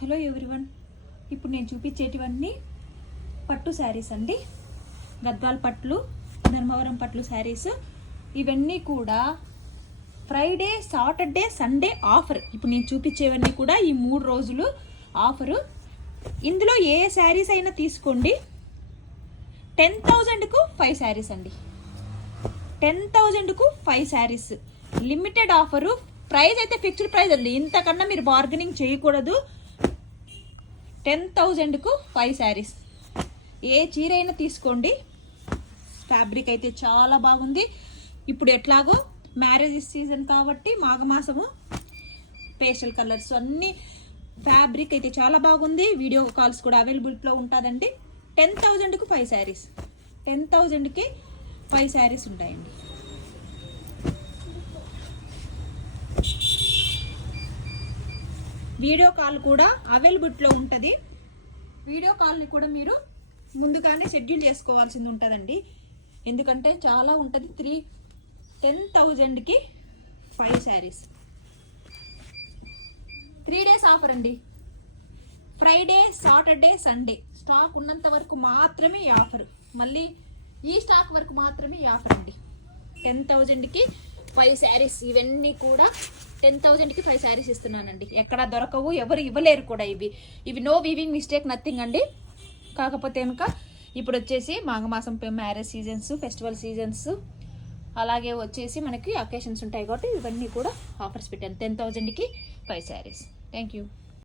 Hello everyone, ఇప్పుడు నేను చూపించేటివన్నీ పట్టు శారీస్ అండి. గద్వాల్ పట్లు, ధర్మవరం పట్లు శారీస్. ఇవన్నీ కూడా ఫ్రైడే, సాటర్డే, సండే ఆఫర్. ఇప్పుడు నేను చూపించేవన్నీ కూడా ఈ 3 రోజులు ఆఫరు. ఇందులో ఏ శారీస్ అయినా తీసుకోండి. 10,000కు 5 శారీస్ అండి. 10,000కు 5 శారీస్ లిమిటెడ్ ఆఫరు. ప్రైస్ అయితే ఫిక్స్డ్ ప్రైస్ అండి, ఇంతకన్నా మీరు బార్గెనింగ్ చేయకూడదు. 10,000కు 5 శారీస్. ఏ చీర అయినా తీసుకోండి. ఫ్యాబ్రిక్ అయితే చాలా బాగుంది. ఇప్పుడు ఎట్లాగో మ్యారేజ్ సీజన్ కాబట్టి మాఘమాసము, పేస్టల్ కలర్స్ అన్నీ. ఫ్యాబ్రిక్ అయితే చాలా బాగుంది. వీడియో కాల్స్ కూడా అవైలబుల్లో ఉంటుందండి. 10,000కు 5 శారీస్. 10,000కి 5 శారీస్ ఉంటాయండి. వీడియో కాల్ కూడా అవైలబుల్లో ఉంటుంది. వీడియో కాల్ని కూడా మీరు ముందుగానే షెడ్యూల్ చేసుకోవాల్సింది ఉంటుందండి. ఎందుకంటే చాలా ఉంటుంది. 10,000కి 5 శారీస్. 3 డేస్ ఆఫర్ అండి. ఫ్రైడే, సాటర్డే, సండే స్టాక్ ఉన్నంత వరకు మాత్రమే ఈ ఆఫర్. మళ్ళీ ఈ స్టాక్ వరకు మాత్రమే ఈ ఆఫర్ అండి. 10,000కి 5 శారీస్. ఇవన్నీ కూడా 10,000కి 5 శారీస్ ఇస్తున్నానండి. ఎక్కడ దొరకవు, ఎవరు ఇవ్వలేరు కూడా. ఇవి నో వీవింగ్ మిస్టేక్, నథింగ్ అండి. కాకపోతే కనుక ఇప్పుడు వచ్చేసి మాఘమాసం మ్యారేజ్ సీజన్స్, ఫెస్టివల్ సీజన్స్, అలాగే వచ్చేసి మనకి అకేషన్స్ ఉంటాయి కాబట్టి ఇవన్నీ కూడా ఆఫర్స్ పెట్టాను. 10,000కి 5 శారీస్. Thank you.